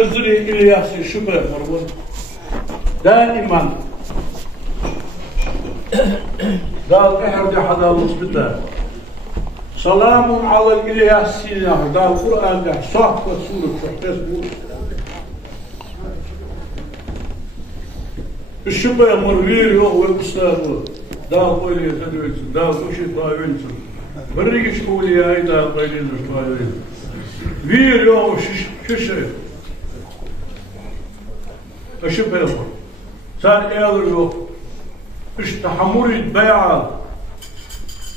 خضر إلياس شبه مروان دائما قال احرد حدا المصبتة سلام على الإلياسين قال القرآن ده صح وسورة فيسبوك الشبه مروير هو الأستاذ دال قولي يتدويت دال وشي طاوينت بريقش قولي هاي دال قولي طاوينت وير يوم ششري الشبه يقول سان ايضا يوم اشتحموري بيعا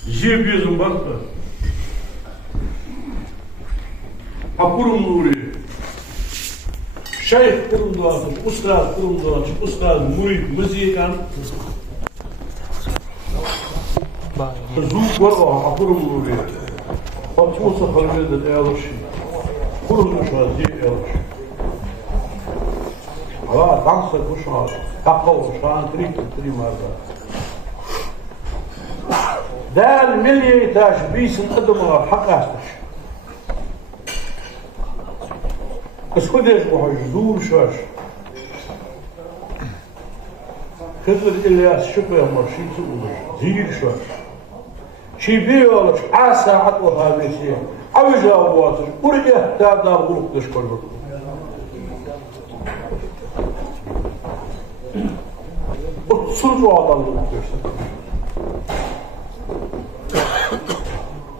جيب يزن برطة حقورم نوري شيخ قرم دواتش أستاذ قرم دواتش أستاذ مريد مزيكا زوج ورقة حقورم نوري فاتوصة خلوية الإيالوشي قرم نشوى زي إيالوشي على دانسة كشعر تقوى شان تري مرة دال ملي تاش بيسن أدمغر حق أستش اسكدش بحج زور شاش خضر إلياس شبه مرشيد سؤولش زير شاش شي بيولش عاسا عطو هذه الشيء عوجا واتش ورجه تادار غلق تشكر بكم صرفوا على الله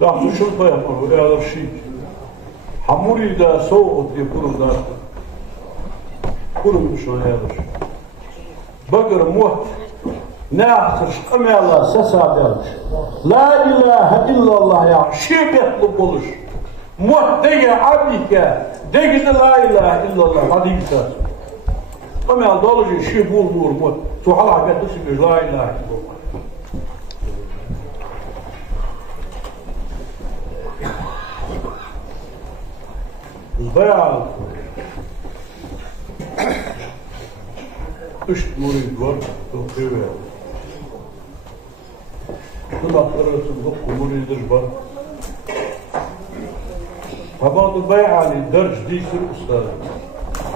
لا شو البيان هذا الشيء حموري دا صوت يقولون دا كلهم شو هذا الشيء بقر موت ناخذ قمي الله سسابيرش لا اله الا الله يا شيء بيطلب بولش موت دي عبدك دي لا اله الا الله هذيك قمي الله شيء بول نور موت تو حالا حاجات تسمى لا اله الا الله البيع اشت مريد ورد توقيوه كل أقرأت الوقت مريد الجبر فبعض البيع على درج دي في الأستاذ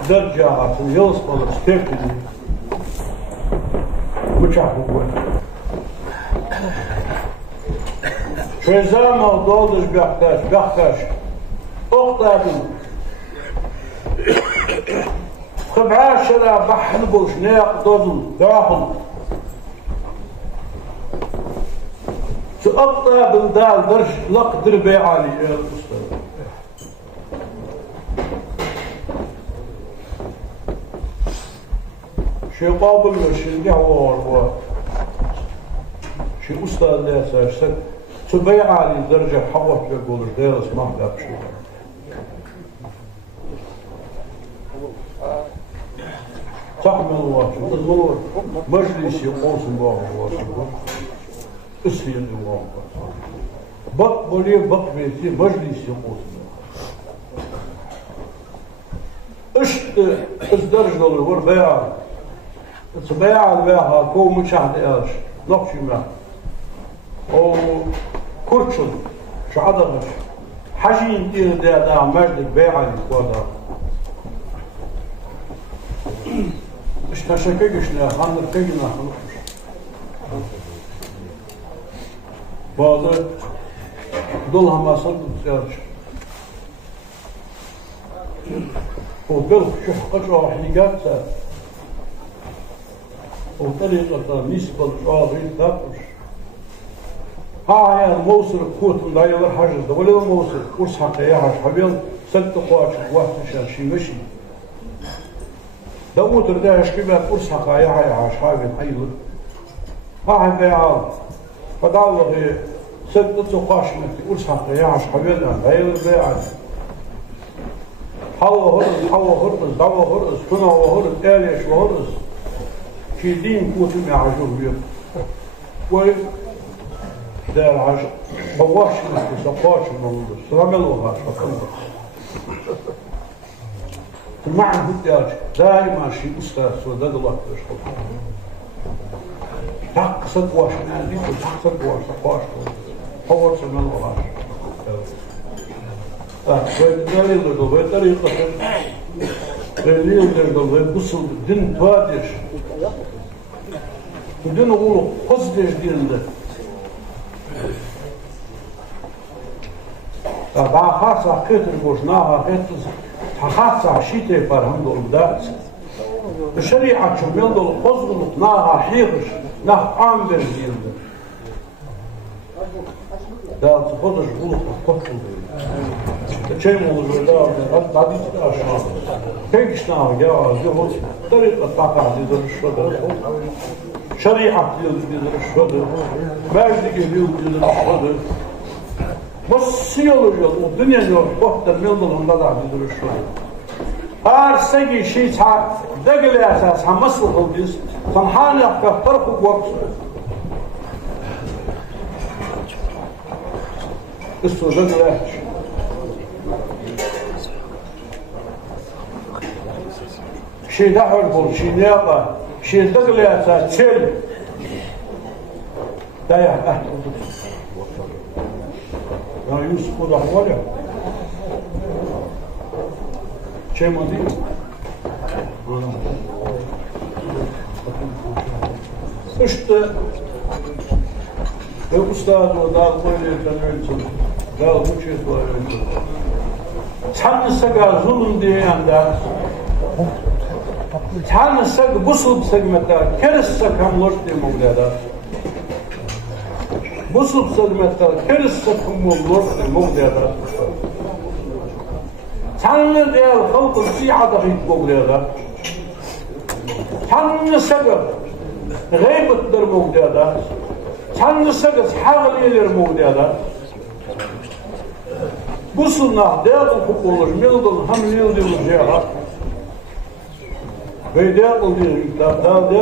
درجة عشان يوصل استيقظ وشعبه شو زمان ضادش بيحتاج أقطع خبعاش لا بحن بوش ناق ضدل داخل تقطع بالدال درج لقدر بيعالي يا أستاذ شي قابل شي قهوة شي أستاذ لا ساشتك تبيعالي درجة حوش يقول ديرس ما حدا بشي تحمل الواجب تظهر مجلس يقوس الله الواجب اسهي الواجب بق بولي بق بيتي مجلس يقوس اشت ازدرج الور بيع تبيع البيع كو مشاهد ايش نقشي ما او كرتشل شعدرش حجين دير دا مرد بيعة الكودا مش تشكيكشنا خانر كينا خلقش بعض دولها ما صدق تسيرش وقلق شحقش وحلقات سار وطريقة نسبة الشعارين تابش ها هي الموصل كوت من دايل الحاجز ده ولا الموصل كورس حقيقة حبيل سلت قواش واحد شي مشي دو ترداش كبير كورس حقيقة عاش حابين حيل ها هي بيعال فدعوه سلت قواش من كورس حقيقة عاش حبيل دايل البيعال حوا هرز دعوه هرز كنا وهرز آليش وهرز في دين كوت من عجوه بيوم و دار عجب بواش من سقاش من سلاملوها شكرا المعنى هو دائما شيء أستاذ سوداد الله يشكر تقصد واش نادي تقصد واش سقاش هو سلاملوها دليل طريقة دليل بصل دين توادش ودين نقولوا قصدش دين ده بعد خاصة كتر بوجناها كتر خاصة شيء فرهم دول بدأت الشريعة شمال دول قصدوا ناها حيرش نه عامل دين ده تفضل غلط قتل شيء موجود ده هذا ده أشياء كيف ناها يا زوج طريقة طاقة دي الشغل شريعة دي الشغل بعد كده دي الشغل بس يولو الدنيا يولو وقت الميلدون هندا دي الشغل أرسجي شيء صار دقل أساس همسل خلص صنحان يختار وقت استوجد له شيء دحول بول شيء نيابة شيء دقل أساس شيل ده يا يوسف وضع ولا شيء مدير اشت الأستاذ ودار قولي تنويل لا وشيء ولا تحن سجى ظلم دي عندك تحن سجى بصل بسجمتها كرس سكهم لشتي مقدار بصل بسجمتها كرس سكهم لشتي مقدار تحن دي الخلق في عدد مقدار تحن سجى غيبة در مقدار تحن سجى حاول إلى مقدار بصلنا داخل فقولش ميلدون هم ميلدون الجهة بيداخل دي داخل دي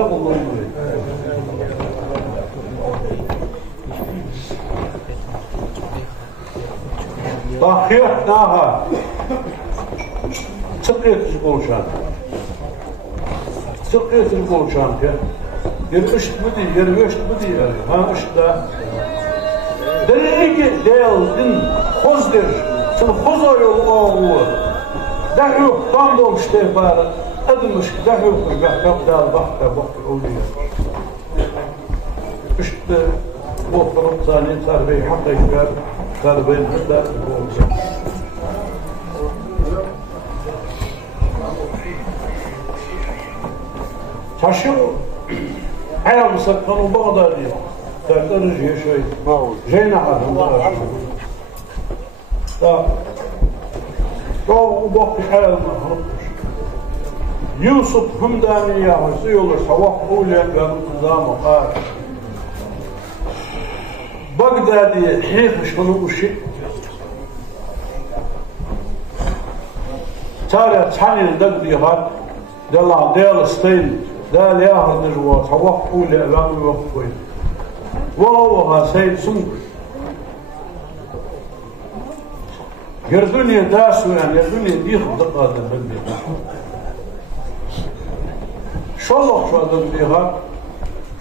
ضحيتناها سقيت القوشان سقيت القوشان يرقشت بدي يرقشت بدي ها اشتا دليل ديل دين خزدر تنخزر الله دحيو طندم شتفار ادمش دحيو بحكم دار بحكم اولياء اشت وفر ثاني صار بي حقيقه صار بين حتى تشو على مسكن بغداد ترجع شوي جينا على وباقي حال يوسف همداني يا سيول سواق أولى بنظام قال بغدادي حيف شنو شيء ترى ثاني الدقدي هاد دلا ديال ستيل دال يا هاد الجوا سواق أولى بنظام وقفي وهو سيد سن يردوني داسو يعني يردوني ديخ دقة البلد شو الله شو هذا الديها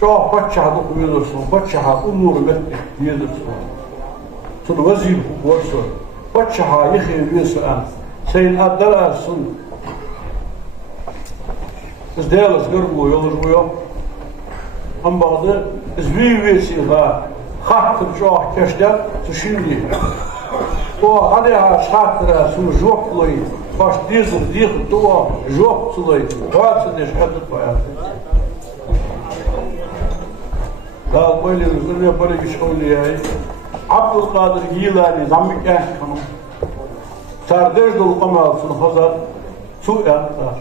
شو بتشع دق يدرسون بتشع أمور مت يدرسون تلوزي بورسون بتشها يخي بيسأل سين أدرسون إزدالس قربوا يلجوا هم بعض إزبيويسيها خاطر جاه كشدة تشيلي وعليها شاطرة سو جوكلي باش ديزل ديخ توا جوكلي واسنش حدث بيا قال بيلي الزلمة بريق شغلي هاي عبد القادر جيلاني زعمك كانوا ساردش دول قمال سنخزر سوء أكثر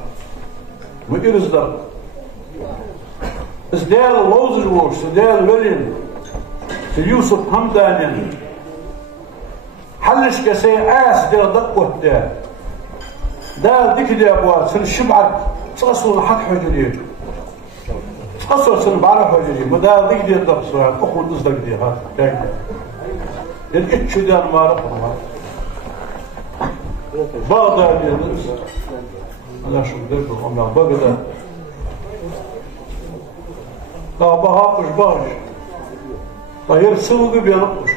وإرزدر إزدال ووزجوش إزدال ولين يوسف همدانين حلش كسي عاس دير دقوة دار ديك دي أبوات سن الشبعة تقصوا حق حجرين تقصوا سن بعرف حجرين ودار ديك دي الدقصوا أخو نصدق دي هات كاين الإتشو دار ما رفضها بغداد دي أنا شو بدركم عمنا بغداد لا بهاقش باش طير سوقي بينقش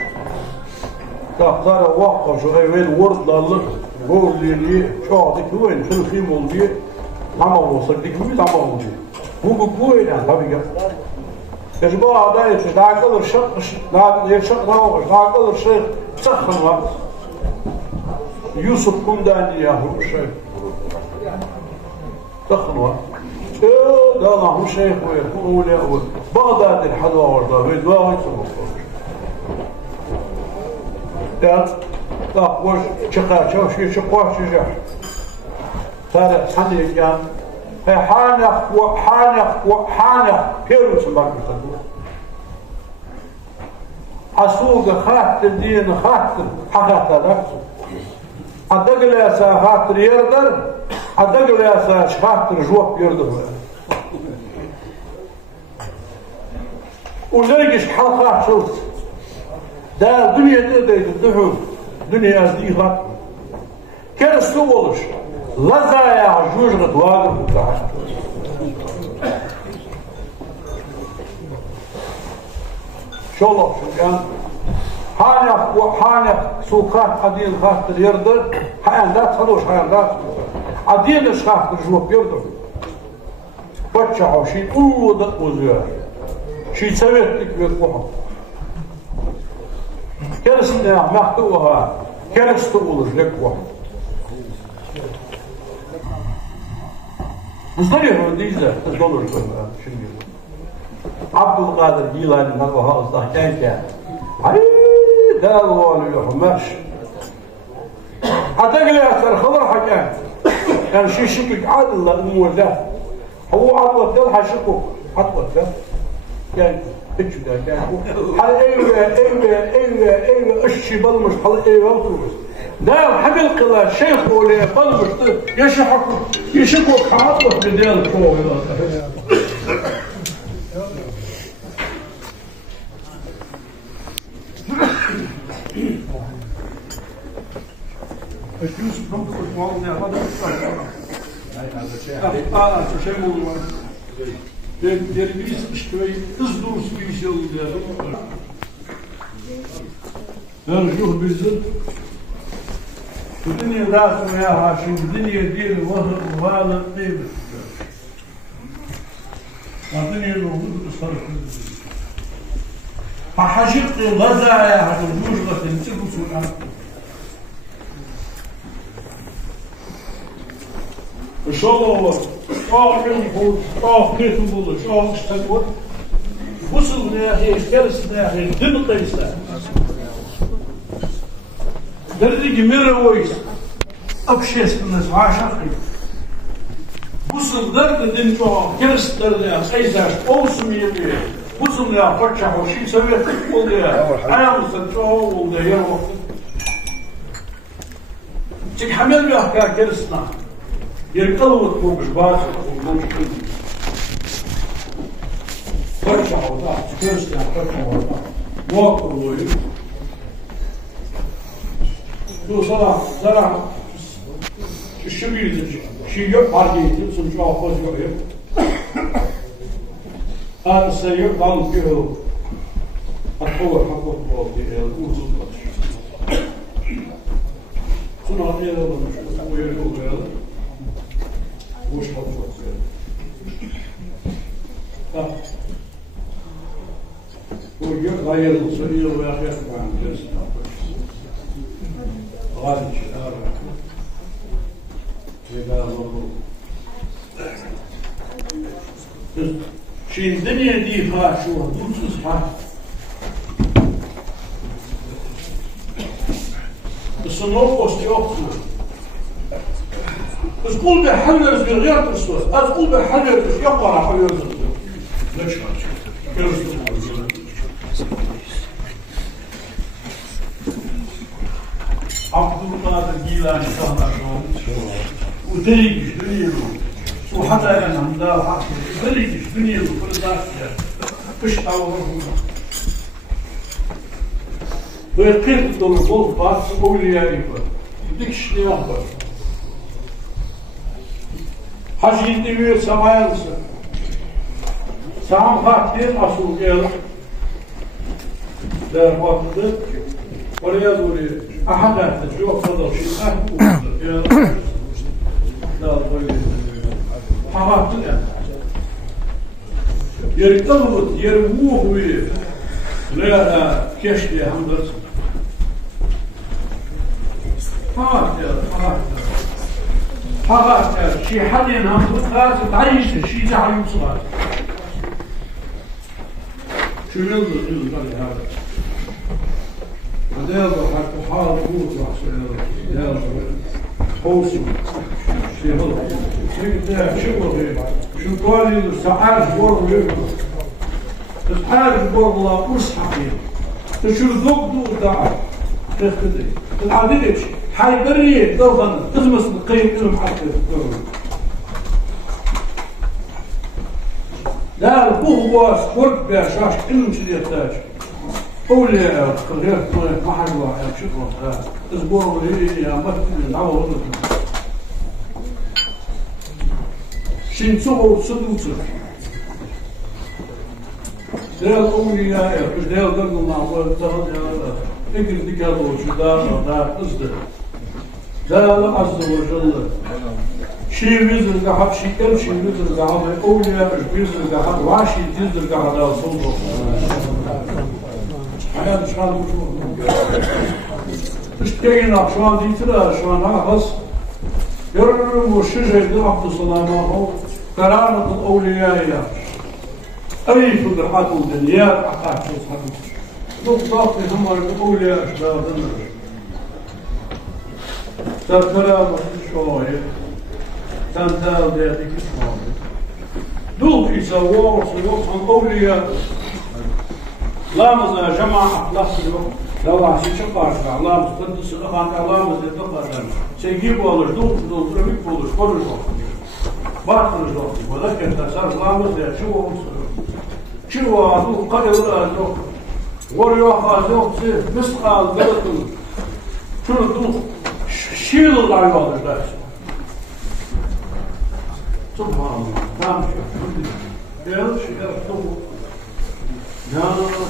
تختار واقع شو وين ورد لله قول لي شو عطيك وين شو الخيم ولدي ما وصل ديك مين ما ولدي هو بقول انا طبيعي يا جماعه ده يتعقل الشق لا يشق راوش تعقل الشيخ سخن وقت يوسف كنداني يا هو الشيخ سخن وقت ده انا هو شيخ ويقول يا بغداد الحلوه ورده ويدوا قال وش شقاش وش شقاش شجع صار حني كان حانق بيروس ما كنت حسوق خاطر الدين خاطر حقا نفسه عدقل يا خاطر يردر عدقل يا خاطر جواب يردر وليش حلقات شوف ده الدنيا تقدر تدحو دنيا زيغة كان السوولش لزايا عجوج غتواقف وتعش شو الله شو كان حانق سوقات عدين خاطر يردر حيان لا تخلوش حيان لا عدين خاطر جواب يردر بتشعو شي قلو دقو زيار شي سويت لك بيقوحه كرسنا محتوها كرستول لكوا مصدريه ديزا تدولر شنو عبد القادر جيلاني نقوها اصلا كان هاي دالوا الحماش حتى قال اكثر خضر حكى كان شي شكك عادل الامور ده هو عطوه ده حشكو عطوه ده كان اجدا كان حل ايوه اشي بلمش حل ايوه وتوبس ده حمل قلا شيخ ولا بلمش يشكوا حاطه بدال فوق الفلوس بنقص المواضيع هذا شو شيء مو dergis ştöy ızdurus bir yıl diyorum. Erjuh bizim dünya rasmı ya haşim dünya bir vahalı değil. Dünya oldu sarfı. Hacık lazaya hacı mujlatin tibusul an. Şolo نيتو بولش اشتغل وصل ناحية كرس ناحية دم قيسة دردي مرة ويس أبشيس من الناس عاشقي وصل درد دم كرس درد قيسة أوسم يبي وصل ناحية فرشة وشي سويت تقول يا أنا وصل شو وده يروح تك حمل بيحكى كرسنا يركضوا فوق باش فرشة وضع كرسنا فرشة وضع واقع ويل دو صلاح الشبيل شيء عرضيتي سنجوا فوز يوم هذا السيء قال فيه أتطور حقوق الوضع الوزن Sonra bir olmuş, bu yeri koyalım. Boş kapı koyalım. Bu gün hayırlısı yıl ve ahir mühendisi. Hadi çıkar. Şimdi niye değil ha şu an? Dursuz ha. الصنوف واستيوقته بس قول بحل رزق غير ترسوس بس قول بحل رزق يقرأ حل رزق ليش عبد القادر الجيلاني كان ودريج دنيلو وحتى أنا من دار حق دريج دنيلو كل ذاك فيش تعورهم ويقيد الضوء بعض أوليائه ديكش ليأخبر حاجة يدوي سمايا لسا سام فاكتين أصول قيل دار وقت وليادوري أحد تجوع فضل شيء أهل لا ضوي حرات يرتبط يرموه لا كشتي همدرس حرات شي حد ينهم خلاص تعيش شي زعل صغار شو يلزم هذا هذا حق حال قوت راح حوسي شي هذا شو قال ساعات ورا بس عارف والله مش حقيقي تشوف ذوق داعي تخدي العاديش حي بريه ضربا تغمس القيم لهم حتى لا البوغ سبورت باشاش كلهم شي يحتاج قولي غير ما حد واحد شكرا اسبوع لي يا مثل العوض شين صور صدوق ديال أولياء مش ديال ضمن المعبود اجل ذكره شو دار قصده دار عز وجل شي بيزر قحط شي كم شي بيزر قحط أولياء مش بيزر قحط وعشي تيزر قحط على صوته حياة شان مش تيجينا شان دي ترى شان أخص يرمو الشجر عبد السلام كرامة الأولياء أي فضحات الدنيا أحقاق شو صحيح نقطة هم الأولياء أشباب النار تركلا شوية تنتال ديالك شوية دوك يسووا عن أولياء لا مزا جماعة أخلاق الوقت لو عشي شقاش الله مستدس الأخوان الله مزا تقدم سيجيب والله دوك ترميك والله كل الوقت باطل الوقت وذكر تسار الله مزا شو شو هذا قدر هذا وريوح هذا مسقال بلطل شو هذا شيل الله يوضع بس سبحان الله نعم يا شيخ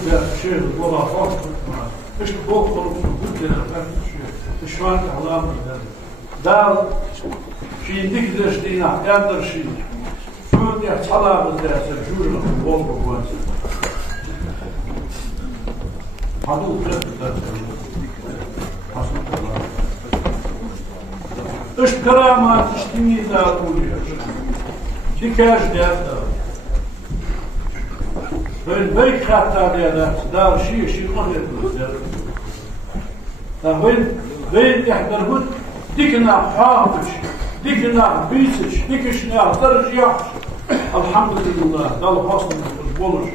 يا شيخ والله فوق ايش فوق قلت لنا ايش فات علامه دار في ديك دينا قادر شيء شو دي حصلها بالذات الجوله والله كويس هذو ايش كرامات اشتمي دار ديكاش فالبيك خاطر دار شيء قدر وين يحضر ديكنا حافظ ديكنا بيسش ديكشنا ترجع الحمد لله ده الفصل البولش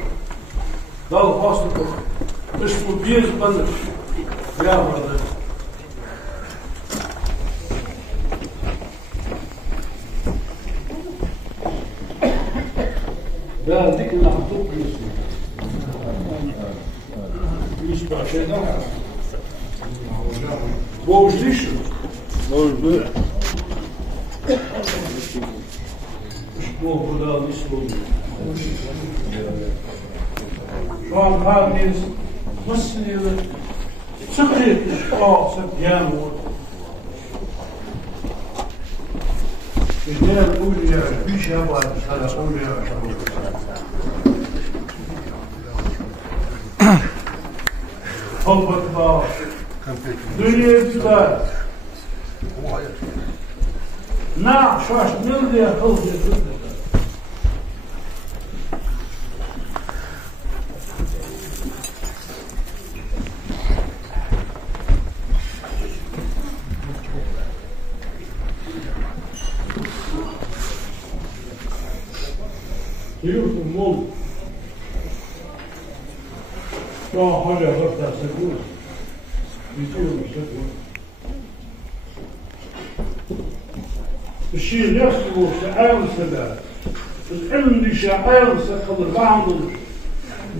ده الفصل اسمه بيز بلش يا ولد ده ديكنا حطوك يسمع شيء ده بوش ليش بوش شو هذا يسوي شو هذا بس سكرت شو سكيان Genel uyuyor, bir şey var, sana uyuyor. Toplatma, dünya tutar. Ne şaşmıyor diye kılıyor. Diyorsun mol. Şu an hala bakta sıkıyor. Bitiyormuş sıkıyor. الشيء نفسه شعائر السداد العلم شعائر سقل بعض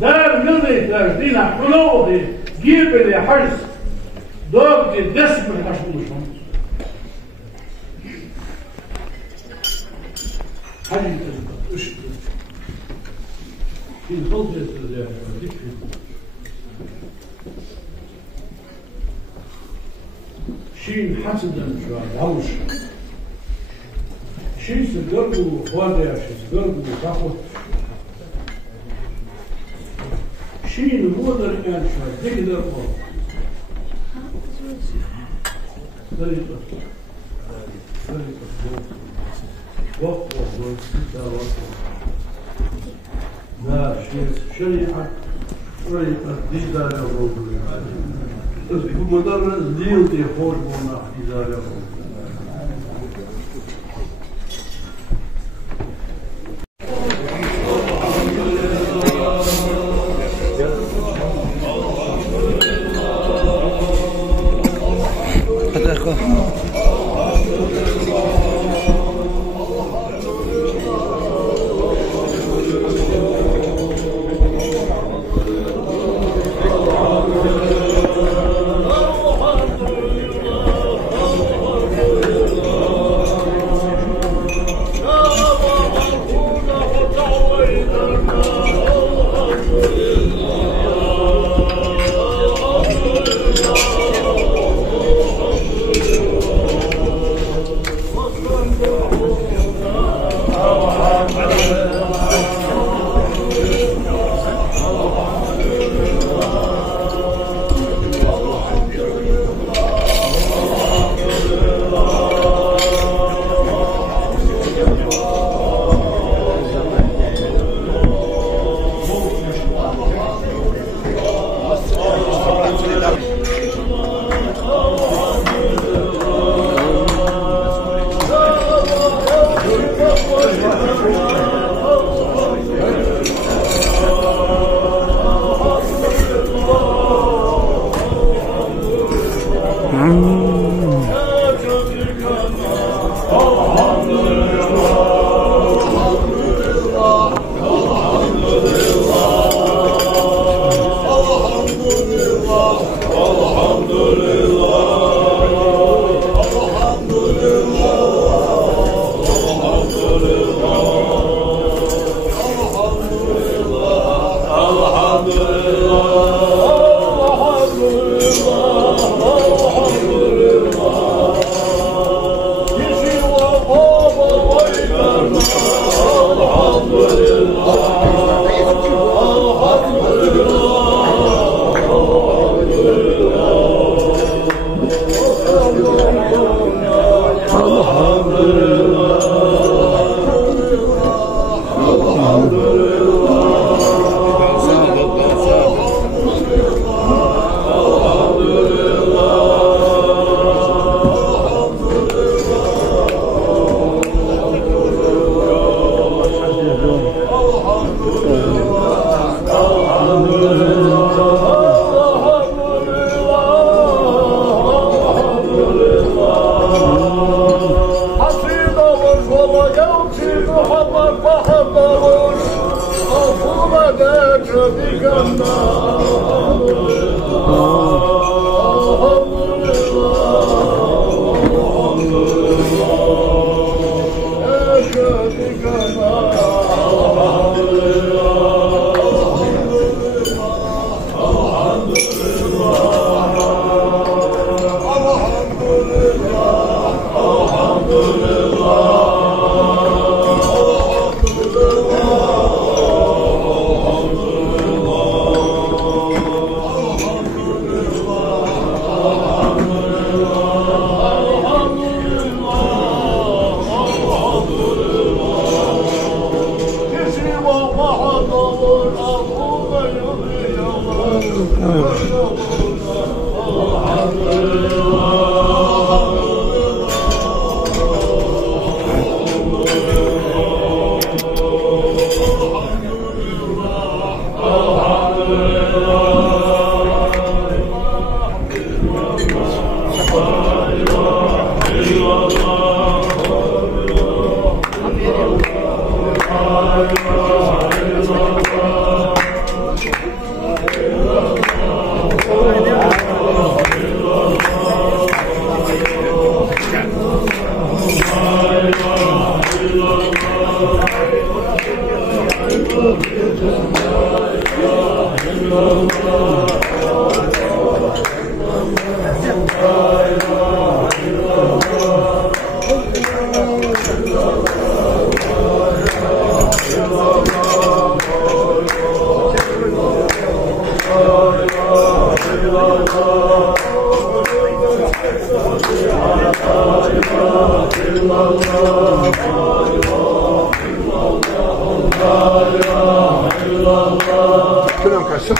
دار نضي دار دينا حلوضي جيب لي حرس دوبتي دسم الحشوش حاجة تشكر في الخلطة ذكر شيء حسدا شوال هوش شيء سجربه خواجه شيء سجربه تاخد شيء نموذج كان شوال تقدر خواجه طريقة وقت لا شريعة ديزا لغوب مدرس ديلتي خوش بونا ديزا لغوب Alhamdulillah, alhamdulillah. كلام كسر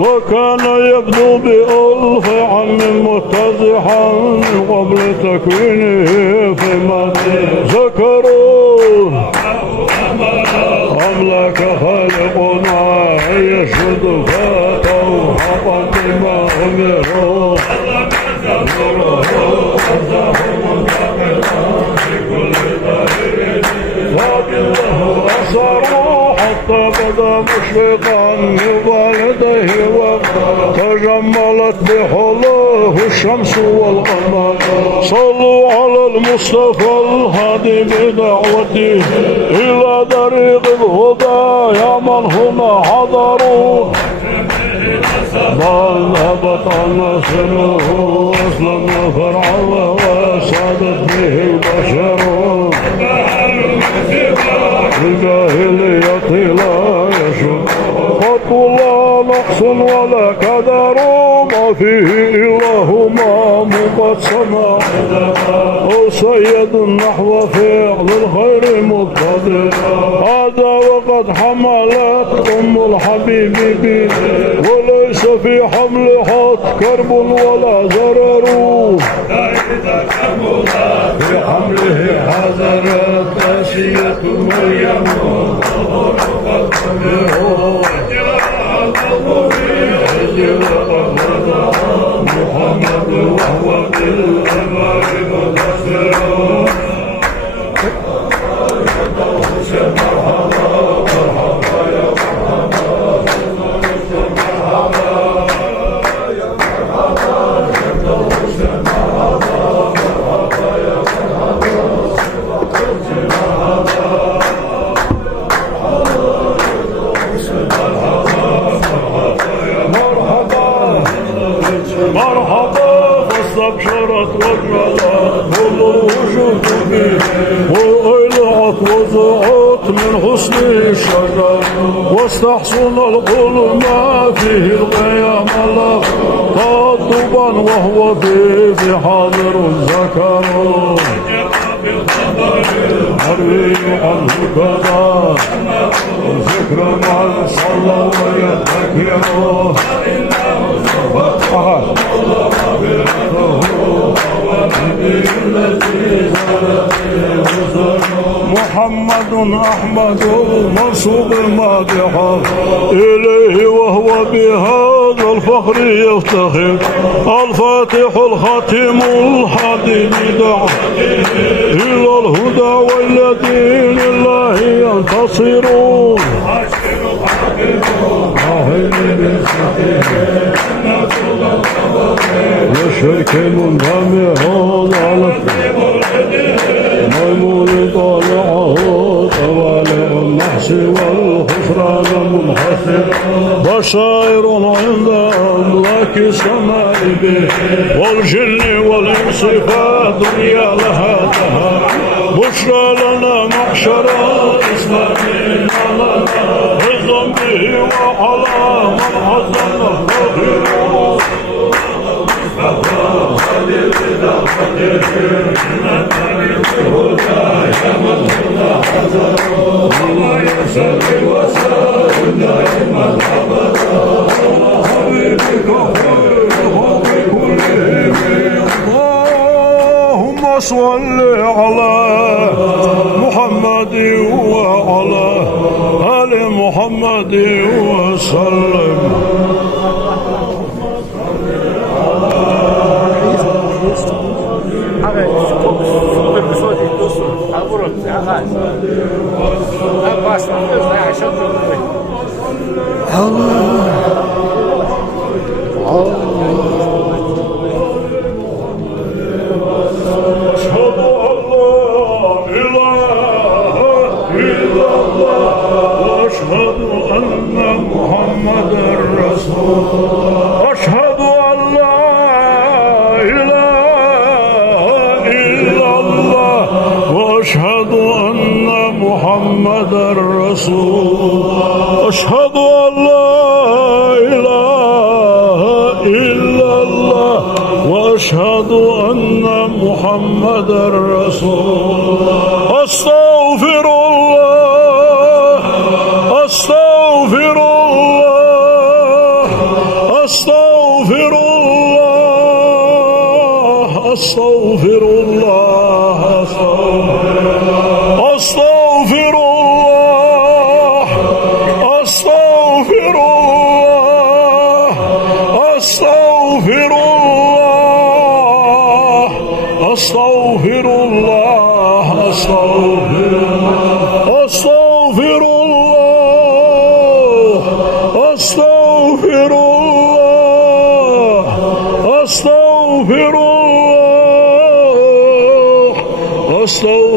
وكان يبدو بألف عم متضحا قبل تكوينه فيما ذكروا أملاك خالقنا يشهد فاتوا حقا بما أمروا وبالله استحسروا حتى بدا مشرقا بوالديه وتجملت بحلاه الشمس والقمر صلوا على المصطفى الهادي بدعوته إلى طريق الهدى يا من هنا حضروا ما ذهبت عن سنه أسلم فرعون وسادت به البشر الجاهلية لا يشك خط لا نقص ولا كدر ما فيه إله ما قد سمع أو سيد نحو فعل الخير مقتدر هذا وقد حملت أم الحبيب بي وليس في حملها كرب ولا ضرر في حمله حذرت آسية مريم محمد وهو بالأمر مدثر أبشرت وجرت والوجود به وأيلعت وزعت من حسن الشجر واستحسن القلب ما فيه القيام له تأدبا وهو فيه حاضر ذكر حري عنه كذا ذكر من صلى ويذكره محمد أحمد منصوب مادحا إليه وهو بهذا الفخر يفتخر الفاتح الختم الحادي بدعه إلى الهدى والذين الله ينتصرون يشرك منضمه على ميمون طالعه طوالع النحس والخسران منحسر بشائر عند أملاك السماء به والجن والإنس فالدنيا لها دهر بشرى لنا محشر إسماعيل رضا به وعلى من حزن الظهير اللهم صل على محمد وعلى آل محمد وسلم. أشهد أن محمدا رسول الله أشهد أن لا إله إلا الله وأشهد أن محمدا رسول الله أشهد أن لا إله إلا الله وأشهد أن محمدا رسول الله أستغفر الله أستغفر الله أستغفر الله أستغفر الله أستغفر الله أستغفر الله أستغفر الله أستغفر الله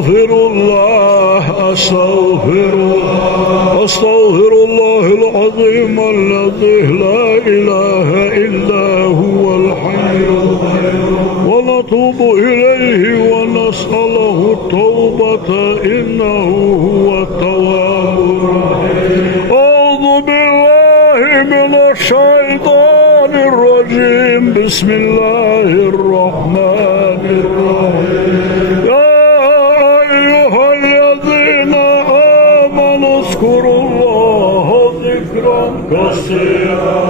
أستغفر الله أستغفر الله العظيم الذي لا إله إلا هو الحي ونتوب إليه ونسأله التوبة إنه هو التواب الرحيم. أعوذ بالله من الشيطان الرجيم. بسم الله الرحمن الرحيم. يا أيها الذين آمنوا اذكروا الله ذكرا كثيرا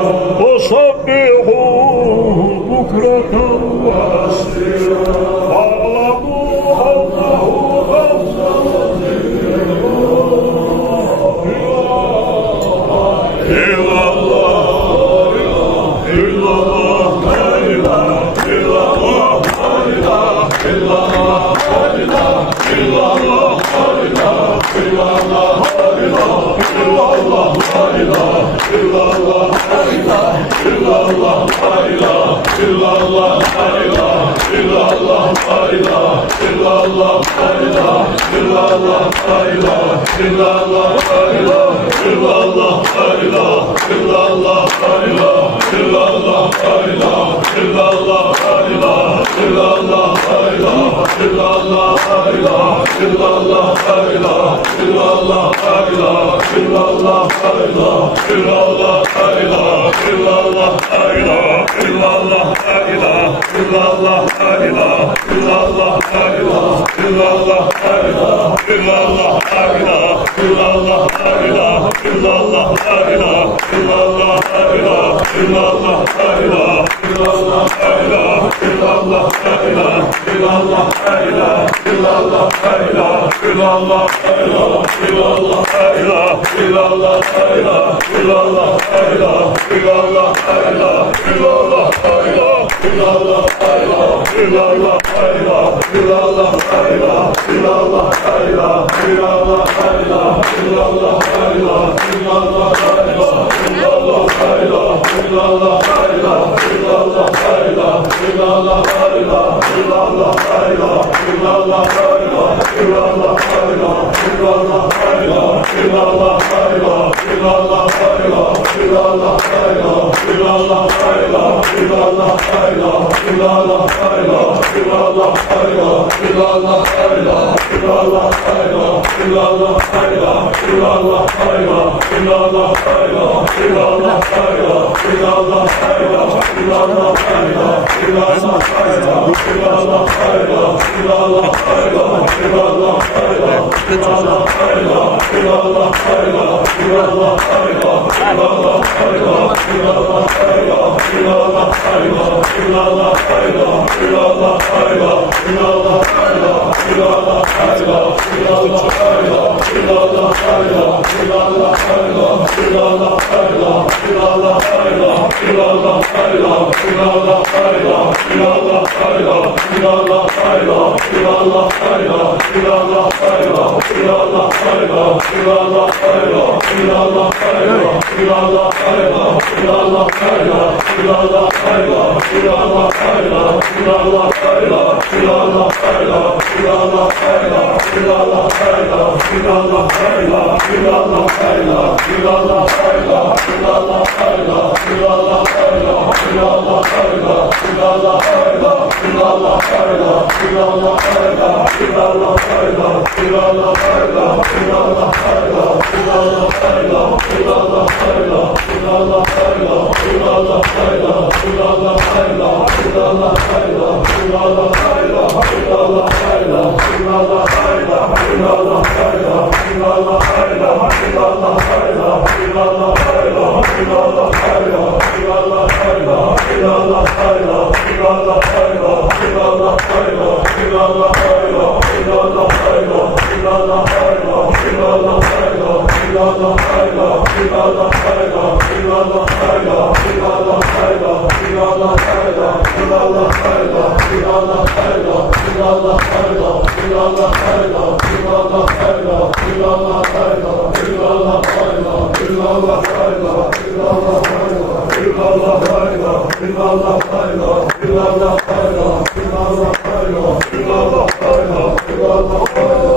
وسبحوه بكرة وأصيلا واعلموا أنه Allah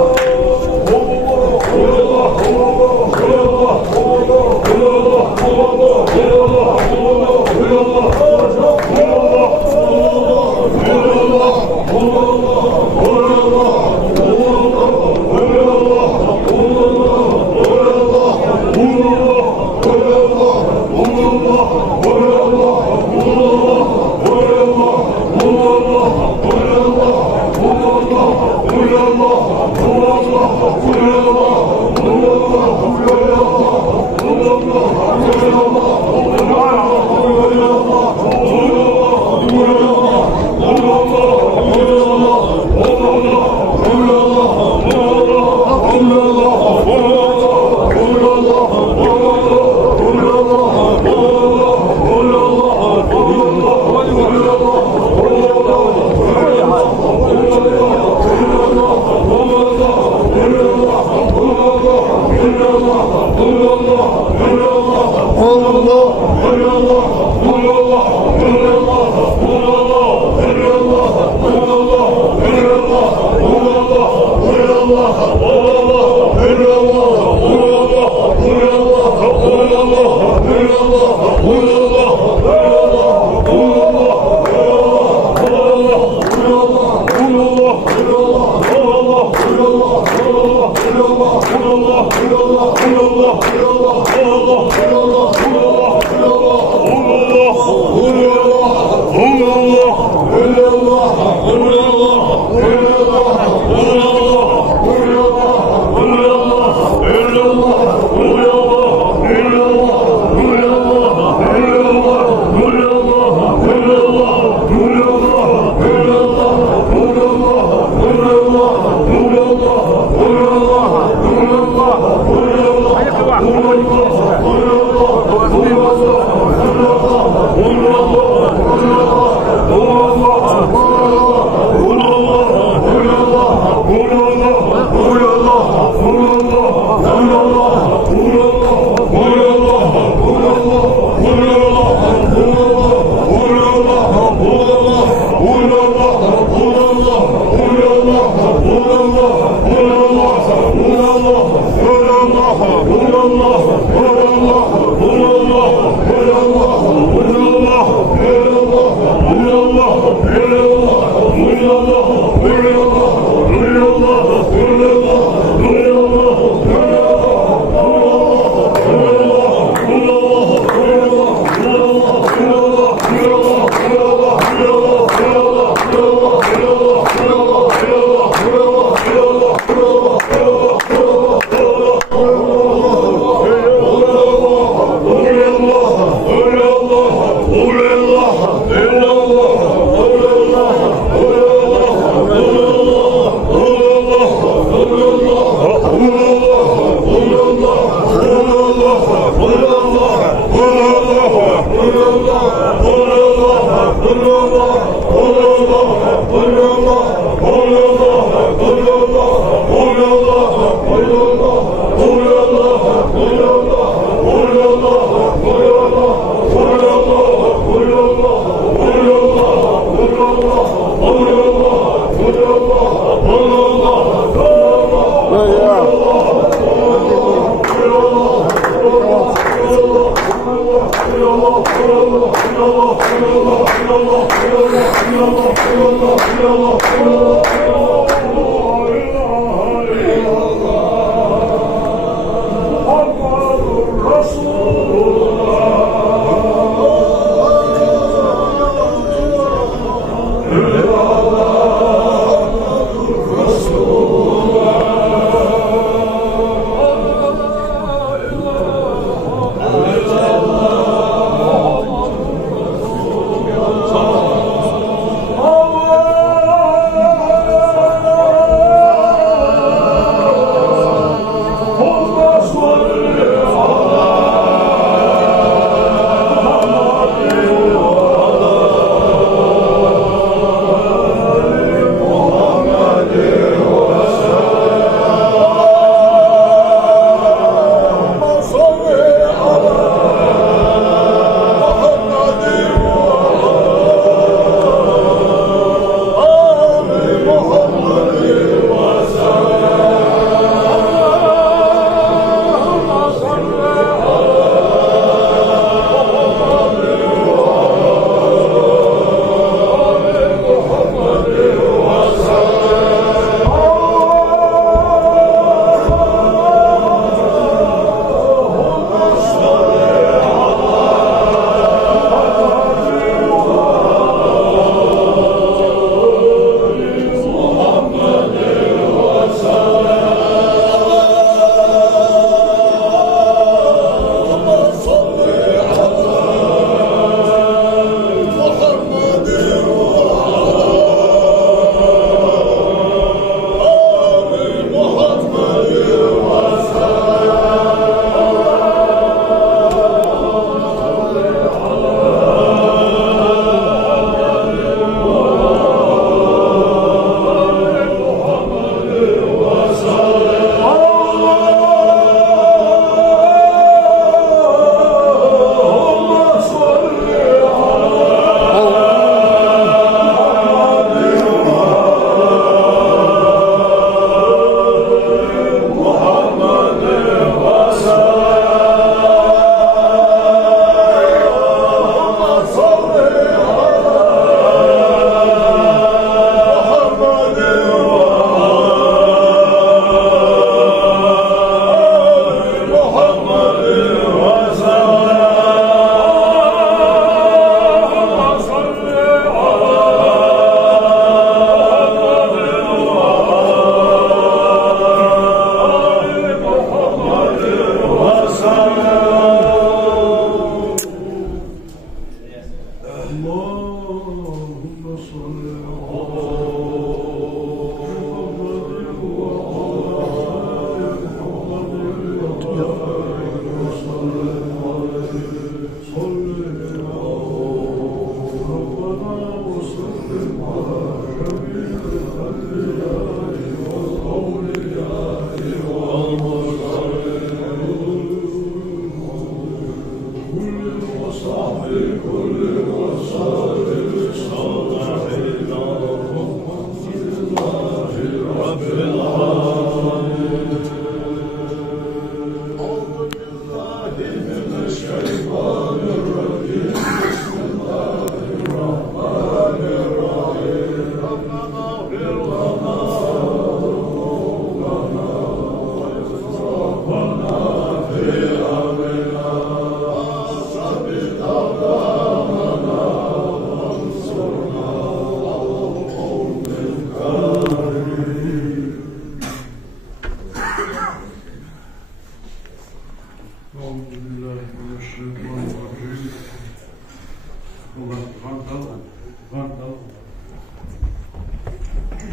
أعوذ بالله من الشيطان الرجيم.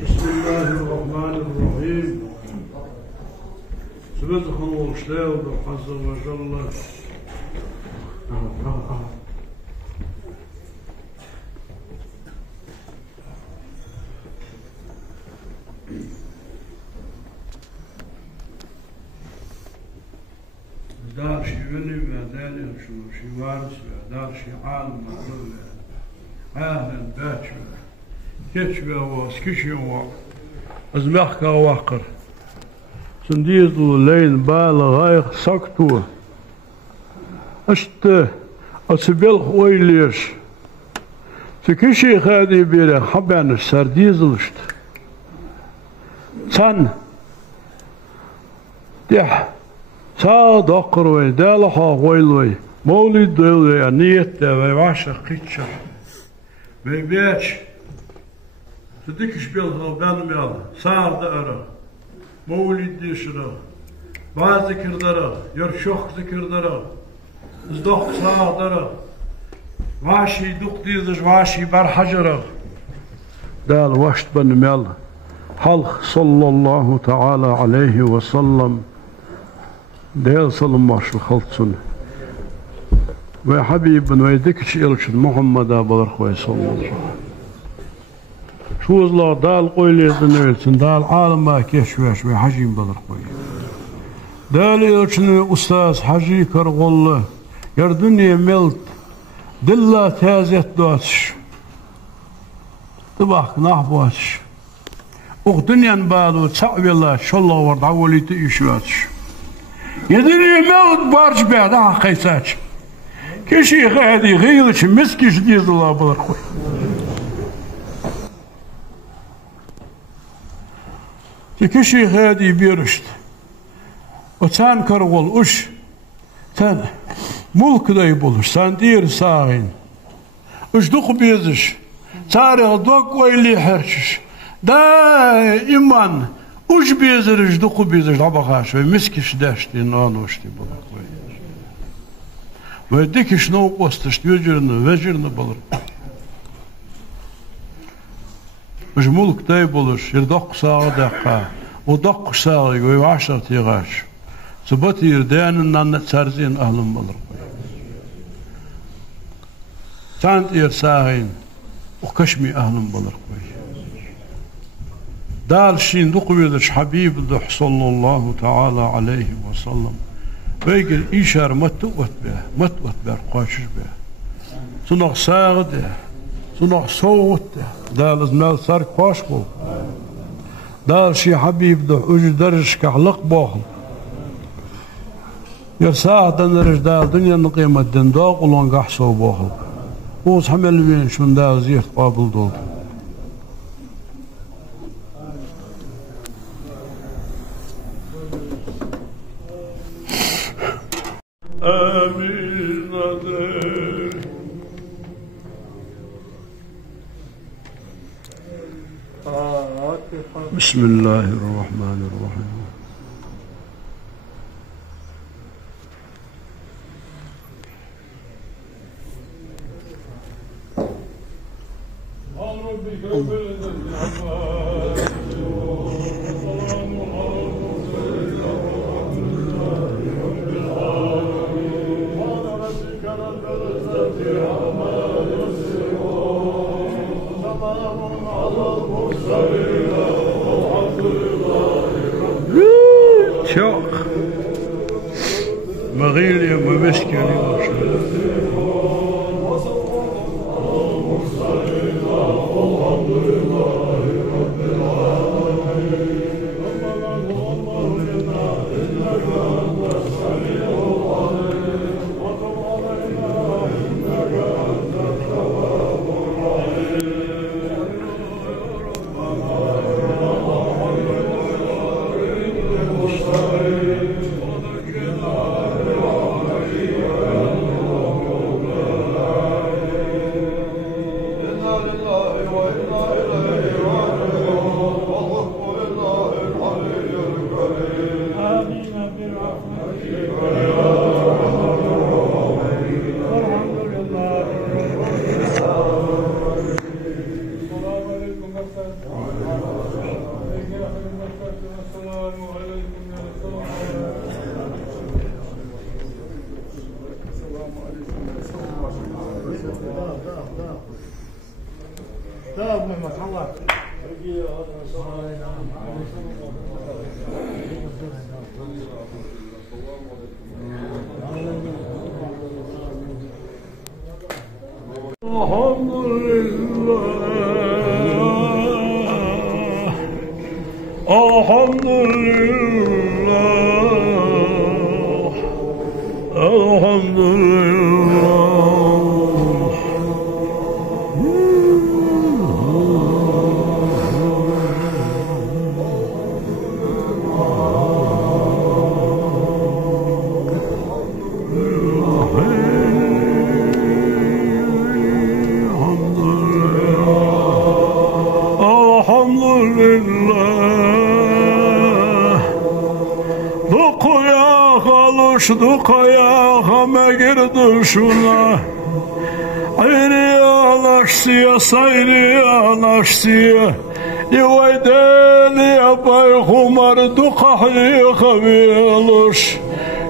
بسم الله الرحمن الرحيم. سبحانه وتعالى عز وجل. دار شي ولي ودالي شي وارث دار شي عالم مطلوب أهلا باتشو كتشبه واسكشي أزمخك واقر سنديز اللين بالغايق سكتو أشت أسبلخ ويليش تكشي خادي بيري حبان السرديز لشت سن دح صاد أقروي دالها ويلوي مولد دوي نيت ويعشق قيتشر بيبياتش تديكش بيلها بانم يالا صار دارا مولد ديشرا بعض ذكر دارا يرشوخ ذكر دارا ازدوخ صار دارا واشي دوق ديزش واشي بار حجرا دال واشت بانم يالا حلق صلى الله تعالى عليه وسلم ديال صلى مارش وخلطسون وحبيب ويدكش إلشد محمد أبو الخوي صلى الله عليه وسلم شو الله دال قويلي دنيلسن دال عالم ما كيشواش وحجيم بالخوي دال إلشن أستاذ حجي كرغل يردني ملت دلا تازت دوتش تباك نحبوتش أخدنيا بالو تعوي الله شو الله ورد عولي تيشواتش يدري موت بارش بعد قيساتش كشي غادي غيرش مسكش ديز الله بالخوي كشي غادي بيرشت وتان كرغل وش تان ملك دا يبولش تان دير ساغين وش دوق بيزش تاريخ دوق ويلي حرشش دائما وش بيزرش دوق بيزش لبغاش ومسكش داشتي نانوشتي بالخوي ويديكش نو قوستش وجرنا بالر مش ملك دا يبولش يردق ساغ دقا ودق ساغ يقوي 10 تيغاش سبت يردان ان تسارزين اهل بالر تانت يرساغين وكشمي اهل بالر دال شين دقويدش حبيب دح صلى الله تعالى عليه وسلم بيقل إيشار متوت به قاشش به سنغ ساغد سنغ صوت دال زمال سار قاشقو دال شي حبيب دح وجه درش كحلق باخل يرساغ دنرش دال دنيا نقيمة دنداغ ولون قحصو باخل وز حمل بين شون دال زيخ قابل دول آمين بسم الله الرحمن الرحيم شوق مغيلي ومسكني الحمد Dukaya megirdi şuna Ayri anaşsiya sayri anaşsiya İvaydeli yapay kumar dukahli kaviluş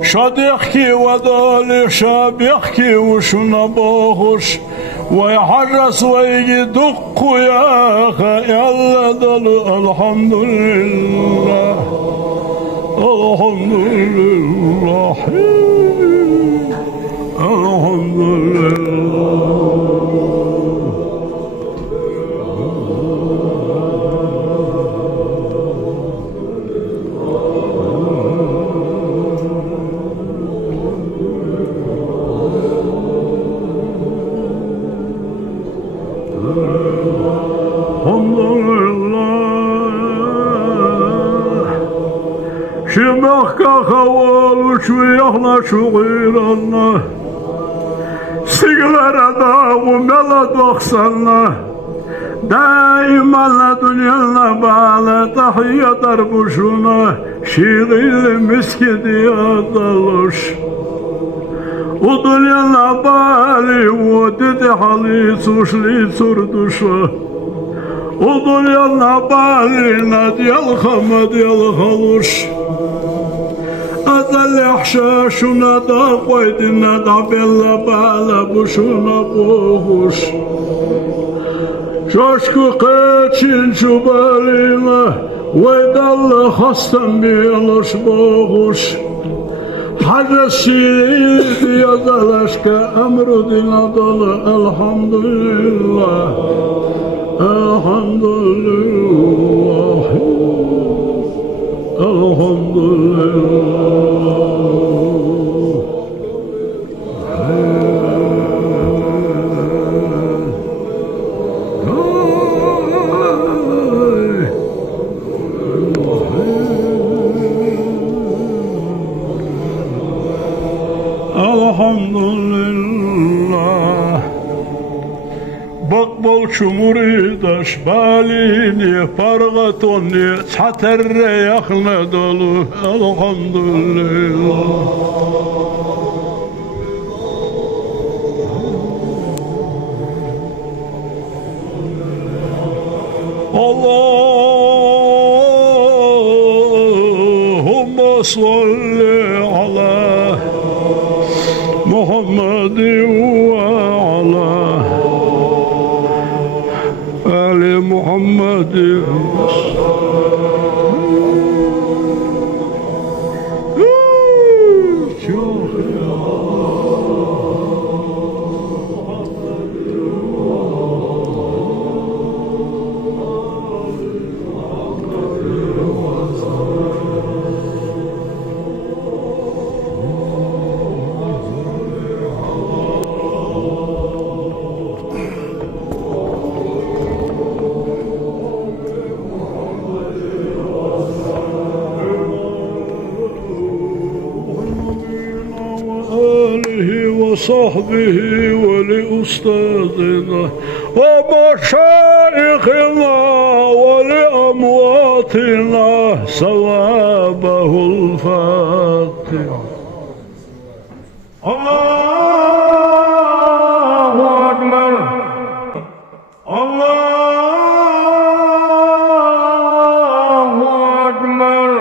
Şadih ki vadali şabih ki uşuna boğuş Vay harras vay dukkuya yalla dalı elhamdülillah Elhamdülillah Elhamdülillah شمخك خوال وشويحنا شغيرنا سيغلر داغ وملد وخسرنا دائما دنيانا بعلى تحية دربشنا شيغيل مسكد يدلوش ودنيانا بالي ودد حالي سوشلي سردوشا ودنيانا بالينا ديال خمد يالخلوش أدل حشاشنا دا قويدنا دا بلا بالا بشنا بوغوش شاشكو قيتشين شبالينا ويدال خستم بيلوش بوغوش حاجة سيدي يدلشك أمر دينا دل الحمد لله الحمد لله الحمد لله الحمد لله بقبل مريدش باليني فرغتوني تحتر يخنا دولو الحمد لله اللهم صل على محمد وعلى آل محمد وصحبه ولأستاذنا ومشايخنا ولأمواتنا ثوابه الفاتح. الله أكبر الله أكبر.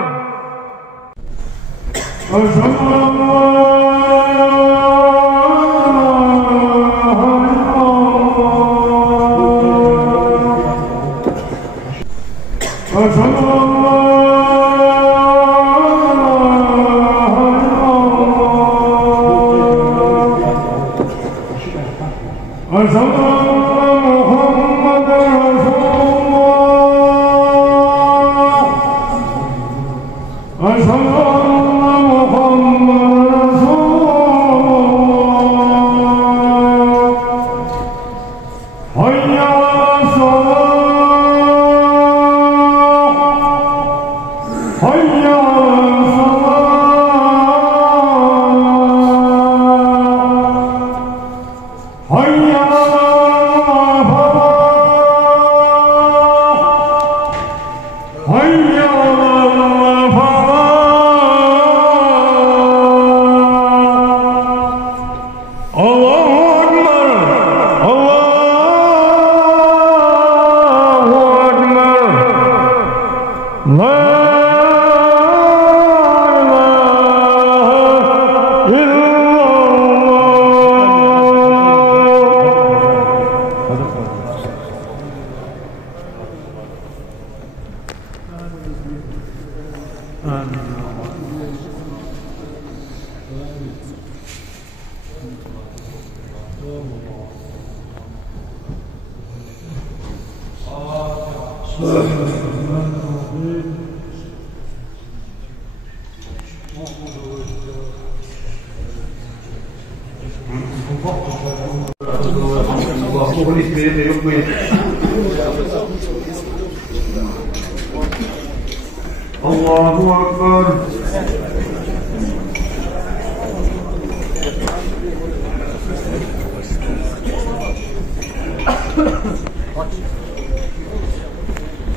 الله أكبر.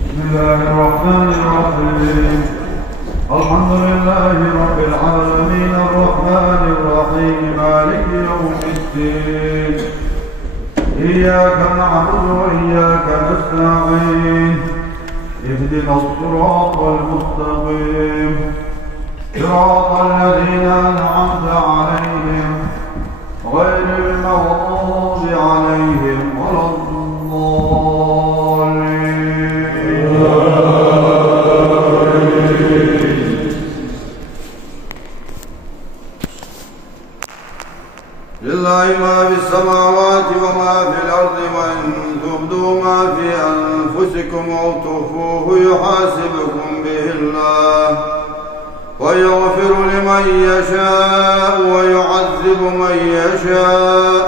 بسم الله الرحمن الرحيم. الحمد لله رب العالمين الرحمن الرحيم مالك يوم الدين. إياك نعبد وإياك نستعين. اهدنا الصراط المستقيم صراط الذين أنعمت عليهم غير المغضوب عليهم ولا الضالين. لله ما في السماوات وما في الأرض وإن تبدوا ما في أنفسكم أو تخفوه يحاسبكم به الله ويغفر لمن يشاء ويعذب من يشاء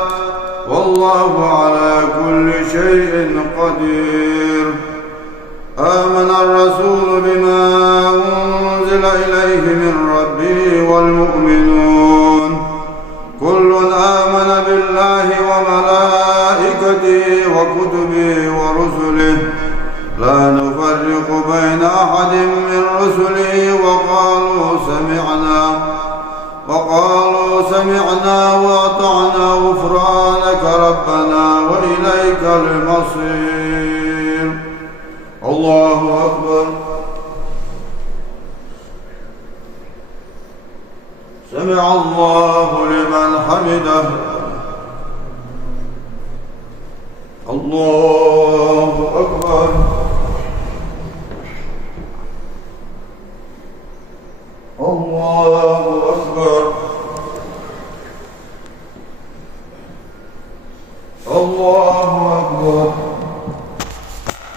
والله على كل شيء قدير. آمن الرسول بما أنزل إليه من ربه والمؤمنون كل آمن بالله وملائكته وكتبه ورسله لا نفرق بين أحد من رسله وقالوا سمعنا وأطعنا غفرانك ربنا وإليك المصير. الله أكبر. سمع الله لمن حمده. الله أكبر. الله أكبر. الله أكبر.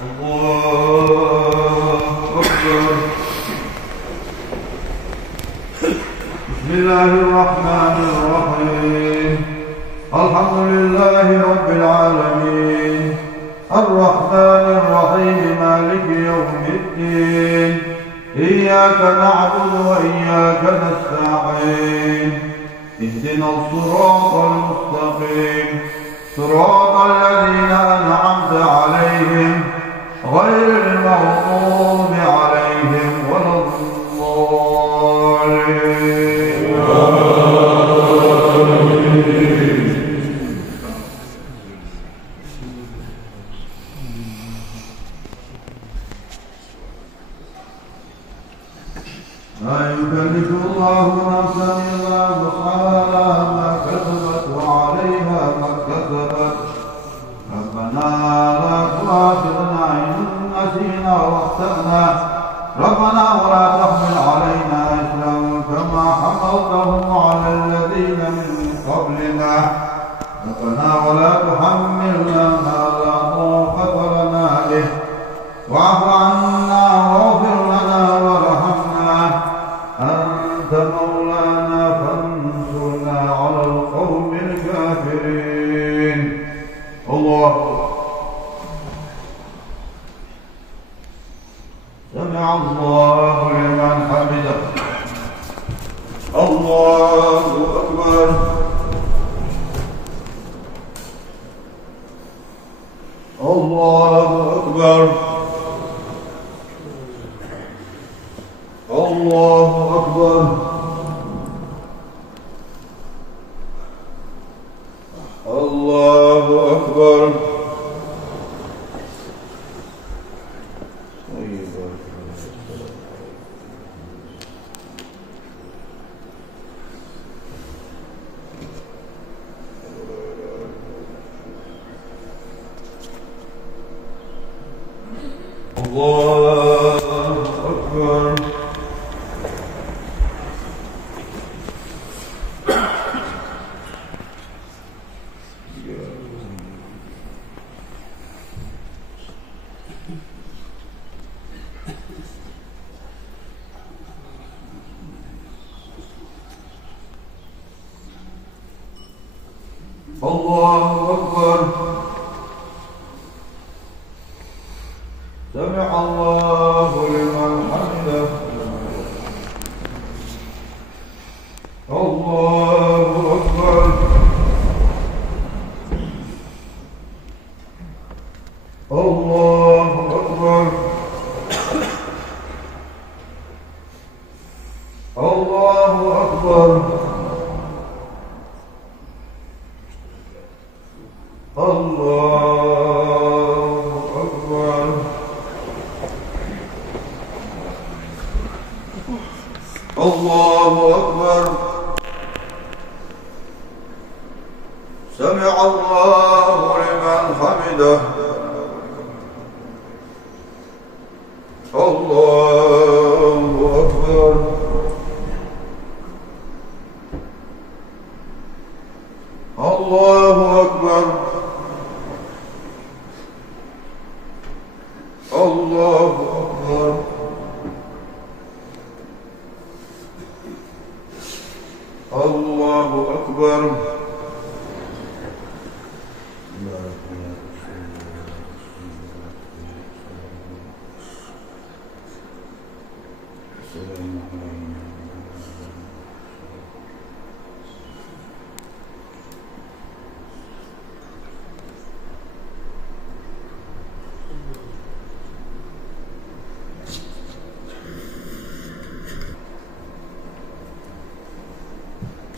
الله أكبر. بسم الله الرحمن الرحيم. الحمد لله رب العالمين الرحمن الرحيم مالك يوم الدين. إياك نعبد وإياك نستعين. اهدنا الصراط المستقيم صراط الذين أنعمت عليهم غير المغضوب عليهم ولا الضالين. لا يكلف الله نفسا إلا وسعها ما كسبت وعليها ما اكتسبت. ربنا لا تؤاخذنا إن نسينا واخطأنا ربنا ولا تحمل علينا إصرا كما حملته على الذين من قبلنا ربنا ولا تحملنا ما لا طاقة لنا به واعف عنا واغفر لنا وارحمنا أنت مولانا فانصرنا على القوم الكافرين. الله سمع الله لمن حمده. الله أكبر. الله أكبر. الله أكبر. الله أكبر. الله أكبر. الله أكبر. سمع الله لمن حمده. الله أكبر. الله أكبر. الله أكبر. الله أكبر. الله أكبر. سمع الله لمن حمده. الله أكبر. الله أكبر. الله أكبر. الله أكبر.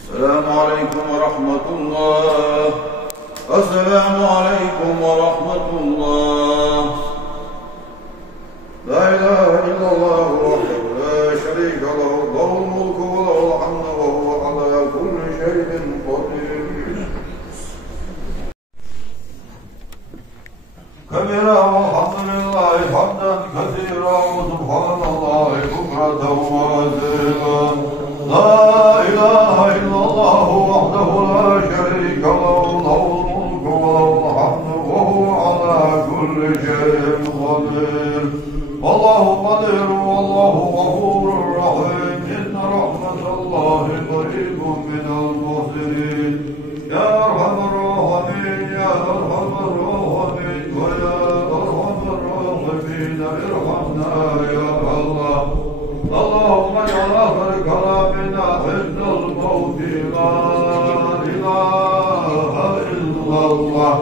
السلام عليكم ورحمة الله. السلام عليكم ورحمة الله. لا إله إلا الله وحده لا شريك له له الملك وله الحمد وهو على كل شيء قدير. كبيرا والحمد لله حمدا كثيرا وسبحان الله بكرة وأصيلا. لا إله إلا الله وحده لا شريك له له الملك وله الحمد وهو على كل شيء قدير. والله قدير والله غفور رحيم. إن رحمة الله قريب من المحسنين. يا أرحم الراحمين يا أرحم الراحمين ويا أرحم الراحمين ارحمنا يا الله. اللهم اجعل آخر كلامنا عند الموت لا إله إلا الله.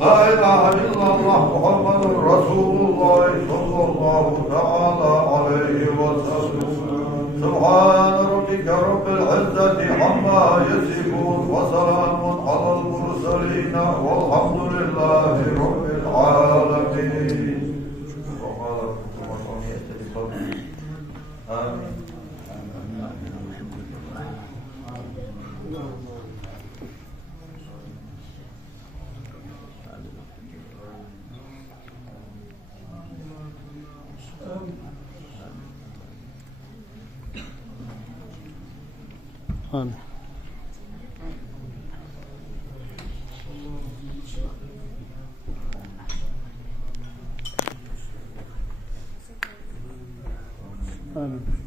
لا إله إلا الله محمد رسول الله صلى الله تعالى عليه وسلم. سبحان ربك رب العزة عما يصفون وسلام على المرسلين والحمد لله رب العالمين. آمين. آمين. Amen.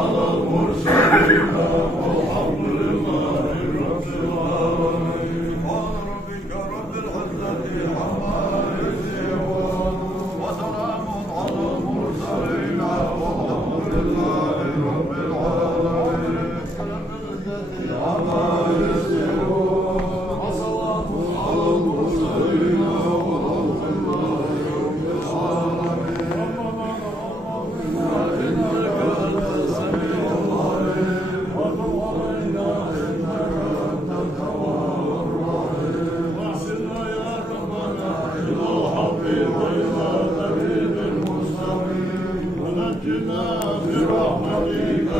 على المرسلين والحمد لله رب العالمين. سبحان ربك رب العزة عما يصفون وسلام على المرسلين والحمد لله رب العالمين. عما يصفون وسلام على المرسلين والحمد لله رب العالمين. إنك أنت السميع العليم وتب علينا إنك أنت التواب الرحيم. واغفرنا يا ربنا إلى الحق وإلى طريق المستقيم ونجنا برحمتك